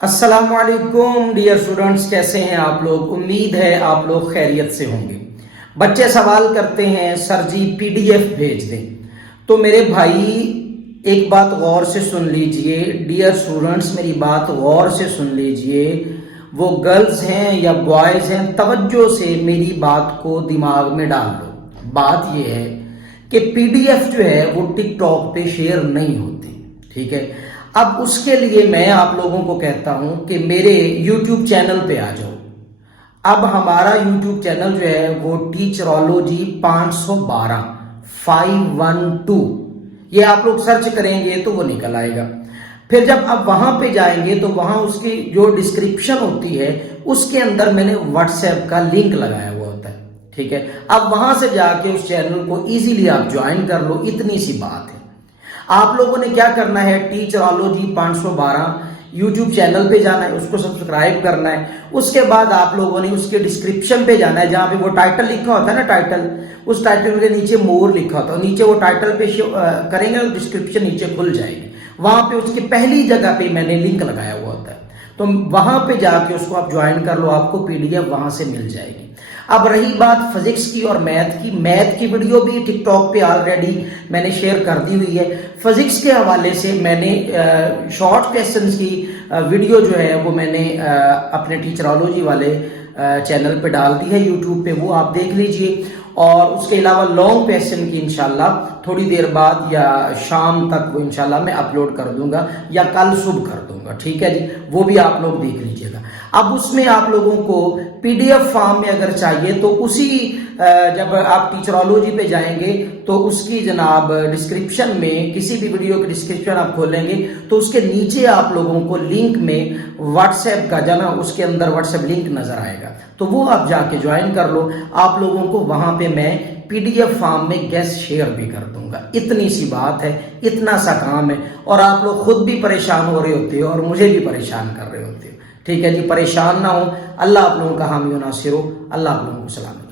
السلام علیکم dear students, کیسے ہیں آپ لوگ؟ امید ہے آپ لوگ خیریت سے ہوں گے۔ بچے سوال کرتے ہیں سر جی پی ڈی ایف بھیج دیں، تو میرے بھائی ایک بات غور سے سن لیجئے، ڈیئر اسٹوڈنٹس میری بات غور سے سن لیجئے، وہ گرلز ہیں یا بوائز ہیں، توجہ سے میری بات کو دماغ میں ڈال لو۔ بات یہ ہے کہ پی ڈی ایف جو ہے وہ ٹک ٹاک پہ شیئر نہیں ہوتی، ٹھیک ہے؟ اب اس کے لیے میں آپ لوگوں کو کہتا ہوں کہ میرے یوٹیوب چینل پہ آ جاؤ۔ اب ہمارا یوٹیوب چینل جو ہے وہ ٹیچرالوجی 512 512، یہ آپ لوگ سرچ کریں گے تو وہ نکل آئے گا۔ پھر جب آپ وہاں پہ جائیں گے تو وہاں اس کی جو ڈسکرپشن ہوتی ہے اس کے اندر میں نے واٹس ایپ کا لنک لگایا ہوا ہوتا ہے، ٹھیک ہے؟ اب وہاں سے جا کے اس چینل کو ایزیلی آپ جوائن کر لو، اتنی سی بات ہے۔ آپ لوگوں نے کیا کرنا ہے، ٹیچرالوجی 512 یوٹیوب چینل پہ جانا ہے، اس کو سبسکرائب کرنا ہے۔ اس کے بعد آپ لوگوں نے اس کے ڈسکرپشن پہ جانا ہے، جہاں پہ وہ ٹائٹل لکھا ہوتا ہے نا، ٹائٹل، اس ٹائٹل کے نیچے مور لکھا ہوتا ہے، نیچے وہ ٹائٹل پہ کریں گے تو ڈسکرپشن نیچے کھل جائے گی۔ وہاں پہ اس کی پہلی جگہ پہ میں نے لنک لگایا ہوا ہوتا ہے، تو وہاں پہ جا کے اس کو آپ جوائن کر لو، آپ کو پی ڈی ایف وہاں سے مل جائے گی۔ اب رہی بات فزکس کی اور میتھ کی ویڈیو بھی ٹک ٹاک پہ آلریڈی میں نے شیئر کر دی ہوئی ہے۔ فزکس کے حوالے سے میں نے شارٹ کویسچنز کی ویڈیو جو ہے وہ میں نے اپنے ٹیچرالوجی والے چینل پہ ڈال دی ہے یوٹیوب پہ، وہ آپ دیکھ لیجئے۔ اور اس کے علاوہ لانگ کویسچن کی انشاءاللہ تھوڑی دیر بعد یا شام تک وہ انشاءاللہ میں اپلوڈ کر دوں گا، یا کل صبح کر دوں گا، ٹھیک ہے جی؟ وہ بھی آپ لوگ دیکھ لیجئے گا۔ اب اس میں آپ لوگوں کو پی ڈی ایف فارم میں اگر چاہیے تو اسی جب آپ ٹیچرالوجی پہ جائیں گے تو اس کی جناب ڈسکرپشن میں کسی بھی ویڈیو کی ڈسکرپشن آپ کھولیں گے تو اس کے نیچے آپ لوگوں کو لنک میں واٹس ایپ کا جانا، اس کے اندر واٹس ایپ لنک نظر آئے گا، تو وہ آپ جا کے جوائن کر لو۔ آپ لوگوں کو وہاں پہ میں پی ڈی ایف فارم میں گیسٹ شیئر بھی کر دوں گا، اتنی سی بات ہے، اتنا سا کام ہے، اور آپ لوگ خود بھی پریشان ہو رہے ہوتے ہو اور مجھے بھی پریشان کر رہے ہوتے ہو، ٹھیک ہے جی؟ پریشان نہ ہو، اللہ آپ لوگوں کا حامی و ناصر ہو، اللہ آپ لوگوں کو سلامت۔